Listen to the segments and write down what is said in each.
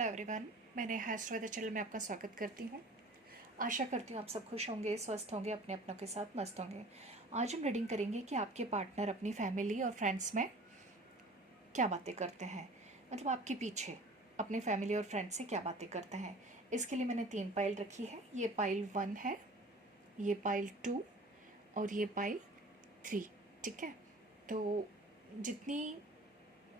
Hello everyone, मैं Neha astro channel में आपका स्वागत करती हूँ। आशा करती हूँ आप सब खुश होंगे, स्वस्थ होंगे, अपने अपनों के साथ मस्त होंगे। आज हम रीडिंग करेंगे कि आपके पार्टनर अपनी फैमिली और फ्रेंड्स में क्या बातें करते हैं। मतलब आपके पीछे अपने फैमिली और फ्रेंड्स से क्या बातें करते हैं। इसके लिए मैंने 3 पाइल रखी है। ये पाइल 1 है, ये पाइल 2 और ये पाइल 3। ठीक है, तो जितनी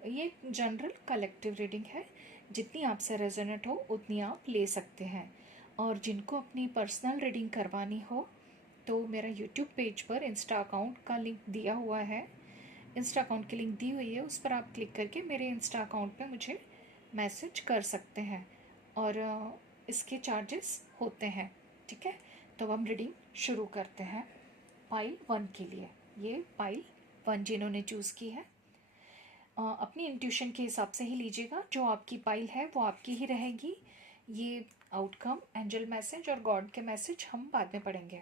ये जनरल कलेक्टिव रीडिंग है, जितनी आपसे रेजोनेट हो उतनी आप ले सकते हैं। और जिनको अपनी पर्सनल रीडिंग करवानी हो तो मेरा यूट्यूब पेज पर इंस्टा अकाउंट का लिंक दिया हुआ है, इंस्टा अकाउंट की लिंक दी हुई है, उस पर आप क्लिक करके मेरे इंस्टा अकाउंट पे मुझे मैसेज कर सकते हैं। और इसके चार्जेस होते हैं। ठीक है, तो अब हम रीडिंग शुरू करते हैं पाइल 1 के लिए। ये पाइल 1 जिन्होंने चूज़ की है, अपनी इंट्यूशन के हिसाब से ही लीजिएगा। जो आपकी पाइल है वो आपकी ही रहेगी। ये आउटकम, एंजल मैसेज और गॉड के मैसेज हम बाद में पढ़ेंगे।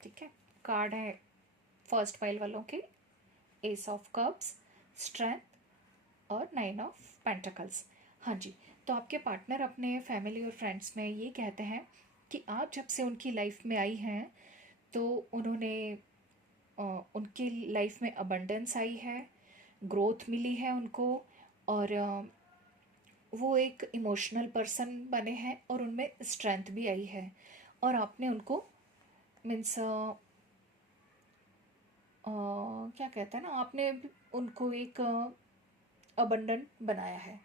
ठीक है, कार्ड है फर्स्ट पाइल वालों के एस ऑफ कप्स, स्ट्रेंथ और 9 ऑफ पेंटिकल्स। हाँ जी, तो आपके पार्टनर अपने फैमिली और फ्रेंड्स में ये कहते हैं कि आप जब से उनकी लाइफ में आई हैं तो उन्होंने उनकी लाइफ में अबंडेंस आई है, ग्रोथ मिली है उनको, और वो एक इमोशनल पर्सन बने हैं और उनमें स्ट्रेंथ भी आई है। और आपने उनको मीन्स क्या कहते हैं ना, आपने उनको एक अबंडेंट बनाया है।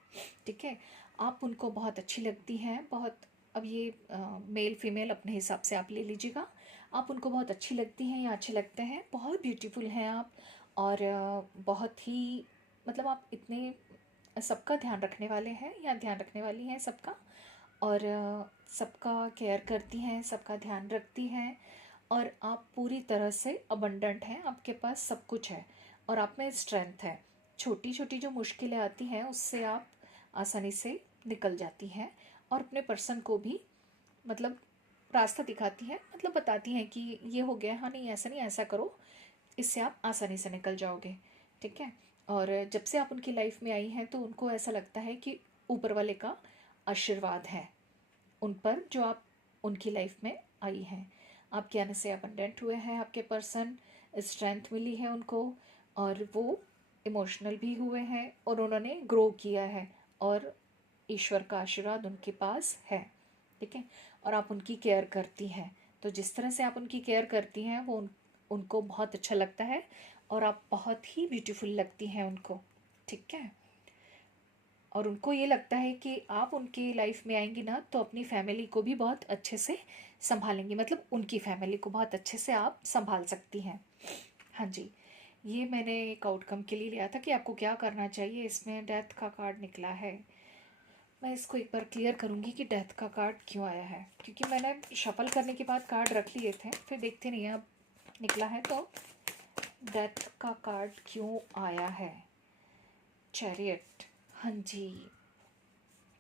ठीक है, आप उनको बहुत अच्छी लगती हैं, बहुत। अब ये मेल फीमेल अपने हिसाब से आप ले लीजिएगा। आप उनको बहुत अच्छी लगती हैं या अच्छे लगते हैं, बहुत ब्यूटीफुल हैं आप। और बहुत ही मतलब आप इतने सबका ध्यान रखने वाले हैं या ध्यान रखने वाली हैं सबका। और सबका केयर करती हैं, सबका ध्यान रखती हैं। और आप पूरी तरह से अबंडेंट हैं, आपके पास सब कुछ है और आप में स्ट्रेंथ है। छोटी छोटी जो मुश्किलें आती हैं उससे आप आसानी से निकल जाती हैं और अपने पर्सन को भी मतलब रास्ता दिखाती हैं, मतलब बताती हैं कि ये हो गया, हाँ नहीं ऐसा नहीं, ऐसा करो, इससे आप आसानी से निकल जाओगे। ठीक है, और जब से आप उनकी लाइफ में आई हैं तो उनको ऐसा लगता है कि ऊपर वाले का आशीर्वाद है उन पर, जो आप उनकी लाइफ में आई हैं। आपके आने से अबंडेंट हुए हैं आपके पर्सन, स्ट्रेंथ मिली है उनको, और वो इमोशनल भी हुए हैं और उन्होंने ग्रो किया है और ईश्वर का आशीर्वाद उनके पास है। ठीक है, और आप उनकी केयर करती हैं। तो जिस तरह से आप उनकी केयर करती हैं वो उनको बहुत अच्छा लगता है और आप बहुत ही ब्यूटीफुल लगती हैं उनको। ठीक है, और उनको ये लगता है कि आप उनकी लाइफ में आएंगी ना तो अपनी फैमिली को भी बहुत अच्छे से संभालेंगी, मतलब उनकी फैमिली को बहुत अच्छे से आप संभाल सकती हैं। हाँ जी, ये मैंने एक आउटकम के लिए लिया था कि आपको क्या करना चाहिए। इसमें डेथ का कार्ड निकला है। मैं इसको एक बार क्लियर करूँगी कि डेथ का कार्ड क्यों आया है, क्योंकि मैंने शफल करने के बाद कार्ड रख लिए थे, फिर देखते नहीं अब निकला है तो डेथ का कार्ड क्यों आया है। चैरियट, हाँ जी,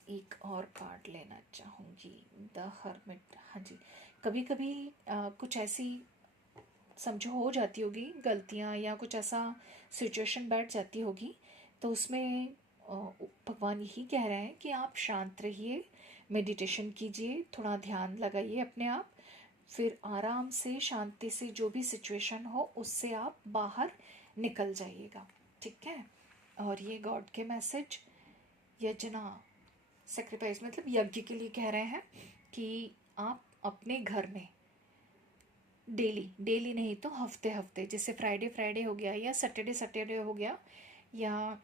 एक और कार्ड लेना चाहूँगी, द हर्मिट। हाँ जी, कभी कभी कुछ ऐसी समझो हो जाती होगी गलतियाँ या कुछ ऐसा सिचुएशन बैठ जाती होगी, तो उसमें अ, भगवान यही कह रहे हैं कि आप शांत रहिए, मेडिटेशन कीजिए, थोड़ा ध्यान लगाइए अपने आप, फिर आराम से शांति से जो भी सिचुएशन हो उससे आप बाहर निकल जाइएगा। ठीक है, और ये गॉड के मैसेज, यजना, सेक्रीफाइस मतलब यज्ञ के लिए कह रहे हैं कि आप अपने घर में डेली डेली नहीं तो हफ्ते हफ्ते, जैसे फ्राइडे फ्राइडे हो गया या सैटरडे सैटरडे हो गया, या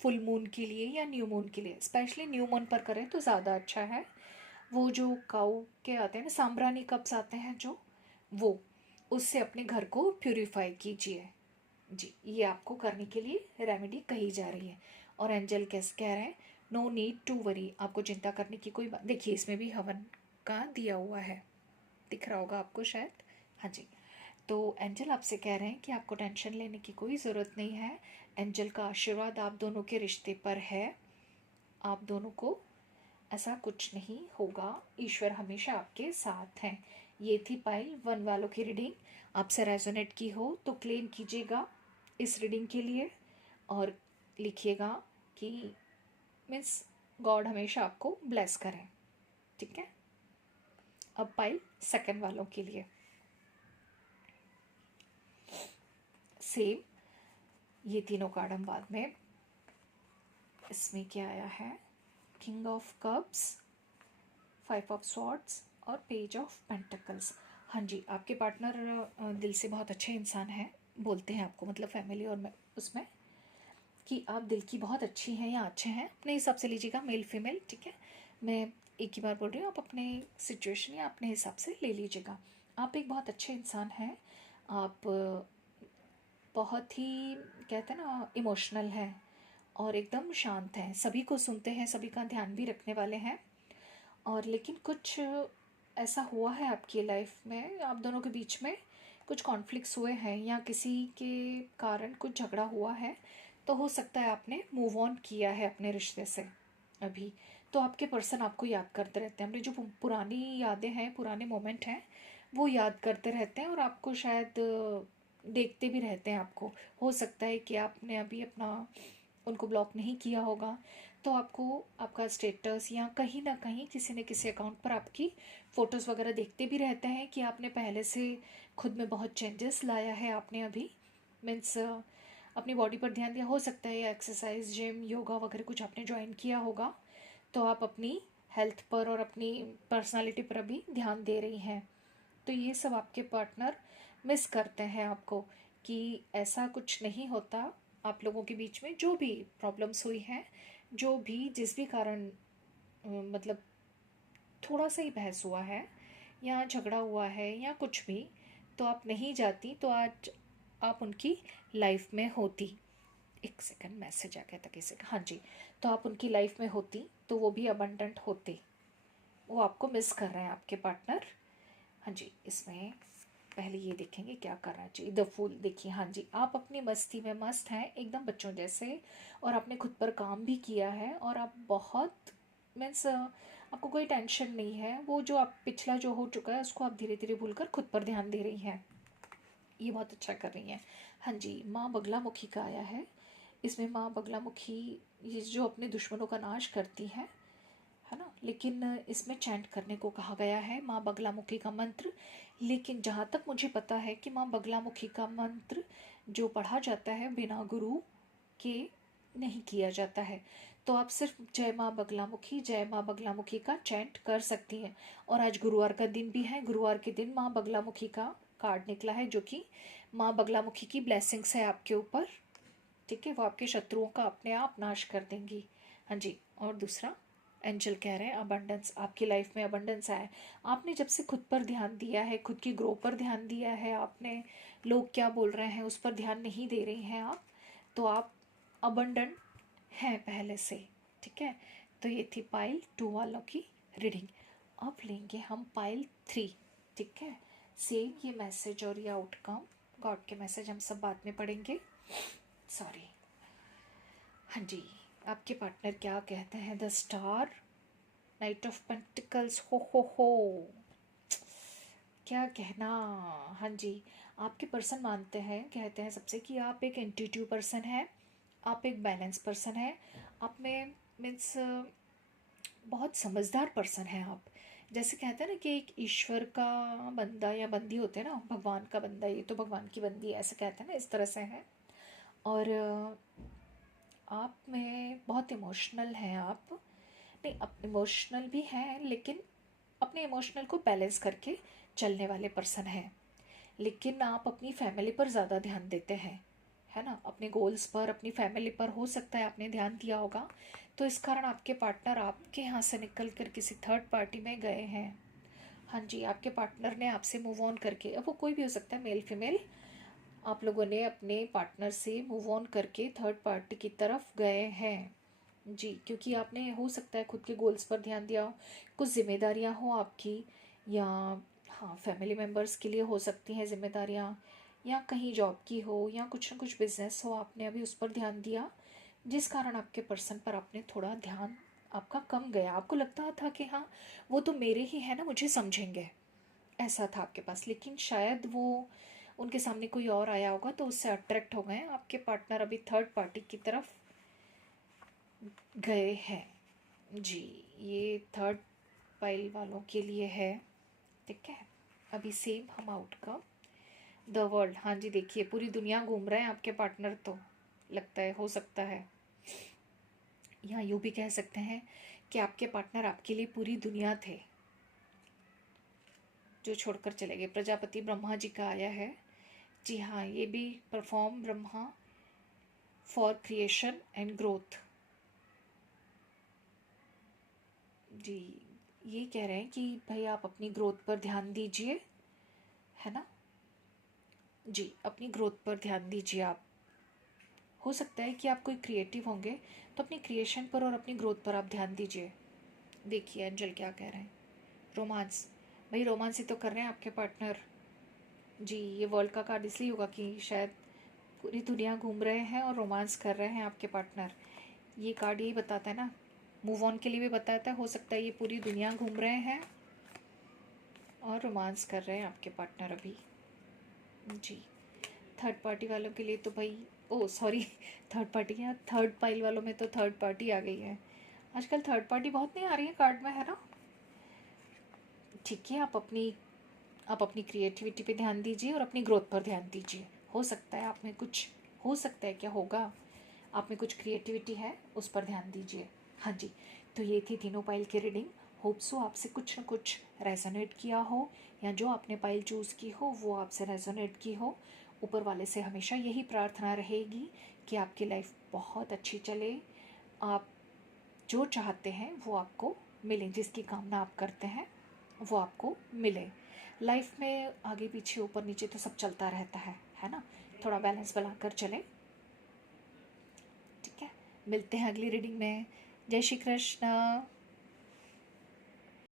फुल मून के लिए या न्यू मून के लिए, स्पेशली न्यू मून पर करें तो ज़्यादा अच्छा है। वो जो काऊ के आते हैं ना, सांब्रानी कप्स आते हैं जो, वो उससे अपने घर को प्यूरिफाई कीजिए। जी, ये आपको करने के लिए रेमेडी कही जा रही है। और एंजल कैसे कह रहे हैं, नो नीड टू वरी, आपको चिंता करने की कोई बात, देखिए इसमें भी हवन का दिया हुआ है, दिख रहा होगा आपको शायद। हाँ जी, तो एंजल आपसे कह रहे हैं कि आपको टेंशन लेने की कोई ज़रूरत नहीं है। एंजल का आशीर्वाद आप दोनों के रिश्ते पर है, आप दोनों को ऐसा कुछ नहीं होगा, ईश्वर हमेशा आपके साथ हैं। ये थी पाइल 1 वालों की रीडिंग। आपसे रेजोनेट की हो तो क्लेम कीजिएगा इस रीडिंग के लिए और लिखिएगा कि मीन्स गॉड हमेशा आपको ब्लेस करें, ठीक है। अब पाइल सेकंड वालों के लिए सेम, ये तीनों कार्ड हम बाद में। इसमें क्या आया है, king of cups, 5 of swords और पेज ऑफ पेंटिकल्स। हाँ जी, आपके पार्टनर दिल से बहुत अच्छे इंसान हैं, बोलते हैं आपको, मतलब फैमिली और मैं उसमें, कि आप दिल की बहुत अच्छी हैं या अच्छे हैं, अपने हिसाब से लीजिएगा, मेल फीमेल, ठीक है। मैं एक ही बार बोल रही हूँ, आप अपने सिचुएशन या अपने हिसाब से ले लीजिएगा। आप एक बहुत अच्छे इंसान हैं, आप बहुत ही, कहते हैं ना, इमोशनल हैं और एकदम शांत हैं, सभी को सुनते हैं, सभी का ध्यान भी रखने वाले हैं। और लेकिन कुछ ऐसा हुआ है आपकी लाइफ में, आप दोनों के बीच में कुछ कॉन्फ्लिक्ट्स हुए हैं या किसी के कारण कुछ झगड़ा हुआ है, तो हो सकता है आपने मूव ऑन किया है अपने रिश्ते से अभी। तो आपके पर्सन आपको याद करते रहते हैं, अपनी जो पुरानी यादें हैं, पुराने मोमेंट हैं, वो याद करते रहते हैं और आपको शायद देखते भी रहते हैं आपको। हो सकता है कि आपने अभी अपना उनको ब्लॉक नहीं किया होगा, तो आपको आपका स्टेटस या कहीं ना कहीं किसी न किसी अकाउंट पर आपकी फ़ोटोज़ वगैरह देखते भी रहते हैं कि आपने पहले से खुद में बहुत चेंजेस लाया है। आपने अभी मीन्स अपनी बॉडी पर ध्यान दिया, हो सकता है एक्सरसाइज, जिम, योगा वगैरह कुछ आपने ज्वाइन किया होगा, तो आप अपनी हेल्थ पर और अपनी पर्सनालिटी पर भी ध्यान दे रही हैं। तो ये सब आपके पार्टनर मिस करते हैं आपको, कि ऐसा कुछ नहीं होता आप लोगों के बीच में। जो भी प्रॉब्लम्स हुई हैं, जो भी जिस भी कारण मतलब थोड़ा सा ही बहस हुआ है या झगड़ा हुआ है या कुछ भी, तो आप नहीं जाती तो आज आप उनकी लाइफ में होती। एक सेकंड, मैसेज आ गया था किसी का, हाँ जी। तो आप उनकी लाइफ में होती तो वो भी अबंडेंट होते, वो आपको मिस कर रहे हैं आपके पार्टनर। हाँ जी, इसमें पहले ये देखेंगे क्या करना चाहिए। द फूल देखिए, हाँ जी, आप अपनी मस्ती में मस्त हैं एकदम बच्चों जैसे, और आपने खुद पर काम भी किया है और आप बहुत मीन्स आपको कोई टेंशन नहीं है। वो जो आप पिछला जो हो चुका है उसको आप धीरे धीरे भूलकर खुद पर ध्यान दे रही हैं, ये बहुत अच्छा कर रही हैं। हाँ जी, माँ बगलामुखी का आया है। इसमें माँ बगलामुखी ये जो अपने दुश्मनों का नाश करती है ना, लेकिन इसमें चैंट करने को कहा गया है माँ बगलामुखी का मंत्र। लेकिन जहाँ तक मुझे पता है कि माँ बगलामुखी का मंत्र जो पढ़ा जाता है बिना गुरु के नहीं किया जाता है। तो आप सिर्फ जय माँ बगलामुखी, जय माँ बगलामुखी का चैंट कर सकती हैं। और आज गुरुवार का दिन भी है, गुरुवार के दिन माँ बगलामुखी का कार्ड निकला है, जो कि माँ बगलामुखी की ब्लेसिंग्स है आपके ऊपर, ठीक है। वो आपके शत्रुओं का अपने आप नाश कर देंगी। हाँ जी, और दूसरा एंजल कह रहे हैं अबंडेंस, आपकी लाइफ में अबंडेंस आया है। आपने जब से खुद पर ध्यान दिया है, खुद की ग्रो पर ध्यान दिया है, आपने लोग क्या बोल रहे हैं उस पर ध्यान नहीं दे रही हैं आप, तो आप अबंडेंट हैं पहले से, ठीक है। तो ये थी पाइल 2 वालों की रीडिंग। अब लेंगे हम पाइल 3, ठीक है। सेम ये मैसेज और ये आउटकम, गॉड के मैसेज हम सब बाद में पढ़ेंगे, सॉरी। हाँ जी, आपके पार्टनर क्या कहते हैं। The star, night of pentacles, हो क्या कहना। हाँ जी, आपके पर्सन मानते हैं, कहते हैं सबसे कि आप एक इंट्यूटिव पर्सन हैं, आप एक बैलेंस पर्सन हैं, आप में मीन्स बहुत समझदार पर्सन हैं आप। जैसे कहते हैं ना कि एक ईश्वर का बंदा या बंदी होते हैं ना, भगवान का बंदा, ये तो भगवान की बंदी, ऐसे कहते हैं ना, इस तरह से हैं। और आप में बहुत इमोशनल हैं आप, नहीं आप इमोशनल भी हैं, लेकिन अपने इमोशनल को बैलेंस करके चलने वाले पर्सन हैं। लेकिन आप अपनी फैमिली पर ज़्यादा ध्यान देते हैं, है ना, अपने गोल्स पर, अपनी फैमिली पर हो सकता है आपने ध्यान दिया होगा। तो इस कारण आपके पार्टनर आपके यहाँ से निकल कर किसी थर्ड पार्टी में गए हैं। हाँ जी, आपके पार्टनर ने आपसे मूव ऑन करके, अब वो कोई भी हो सकता है, मेल फीमेल, आप लोगों ने अपने पार्टनर से मूव ऑन करके थर्ड पार्टी की तरफ गए हैं जी। क्योंकि आपने हो सकता है खुद के गोल्स पर ध्यान दिया हो, कुछ जिम्मेदारियां हो आपकी, या हाँ फैमिली मेम्बर्स के लिए हो सकती हैं जिम्मेदारियां, या कहीं जॉब की हो, या कुछ ना कुछ बिजनेस हो, आपने अभी उस पर ध्यान दिया, जिस कारण आपके पर्सन पर आपने थोड़ा ध्यान आपका कम गया। आपको लगता था कि हाँ वो तो मेरे ही है ना, मुझे समझेंगे, ऐसा था आपके पास। लेकिन शायद वो उनके सामने कोई और आया होगा तो उससे अट्रैक्ट हो गए। आपके पार्टनर अभी थर्ड पार्टी की तरफ गए हैं, जी, ये थर्ड पाइल वालों के लिए है, ठीक है। अभी सेम हम आउटकम द वर्ल्ड, हाँ जी, देखिए पूरी दुनिया घूम रहे हैं आपके पार्टनर, तो लगता है हो सकता है, या यूँ भी कह सकते हैं कि आपके पार्टनर आपके लिए पूरी दुनिया थे जो छोड़कर चले गए। प्रजापति ब्रह्मा जी का आया है। जी हाँ, ये भी perform Brahma for creation and growth. जी, ये कह रहे हैं कि भाई आप अपनी ग्रोथ पर ध्यान दीजिए, है ना। जी, अपनी ग्रोथ पर ध्यान दीजिए आप। हो सकता है कि आप कोई क्रिएटिव होंगे, तो अपनी क्रिएशन पर और अपनी ग्रोथ पर आप ध्यान दीजिए। देखिए एंजल क्या कह रहे हैं। रोमांस, भाई रोमांस ही तो कर रहे हैं आपके पार्टनर। जी, ये वर्ल्ड का कार्ड इसलिए होगा कि शायद पूरी दुनिया घूम रहे हैं और रोमांस कर रहे हैं आपके पार्टनर। ये कार्ड यही बताता है ना, मूव ऑन के लिए भी बताता है। हो सकता है ये पूरी दुनिया घूम रहे हैं और रोमांस कर रहे हैं आपके पार्टनर अभी। जी, थर्ड पार्टी वालों के लिए तो भाई, ओ सॉरी, थर्ड पार्टी या थर्ड पाइल वालों में तो थर्ड पार्टी आ गई है। आजकल थर्ड पार्टी बहुत नहीं आ रही है कार्ड में, है ना। ठीक है, आप अपनी क्रिएटिविटी पे ध्यान दीजिए और अपनी ग्रोथ पर ध्यान दीजिए। हो सकता है आप में कुछ, हो सकता है क्या होगा, आप में कुछ क्रिएटिविटी है, उस पर ध्यान दीजिए। हाँ जी, तो ये थी तीनों पाइल की रीडिंग। होप सो आपसे कुछ न कुछ रेजोनेट किया हो, या जो आपने पाइल चूज़ की हो वो आपसे रेजोनेट की हो। ऊपर वाले से हमेशा यही प्रार्थना रहेगी कि आपकी लाइफ बहुत अच्छी चले, आप जो चाहते हैं वो आपको मिले, जिसकी कामना आप करते हैं वो आपको मिले। लाइफ में आगे पीछे ऊपर नीचे तो सब चलता रहता है ना। थोड़ा बैलेंस बनाकर चलें, ठीक है। मिलते हैं अगली रीडिंग में। जय श्री कृष्ण।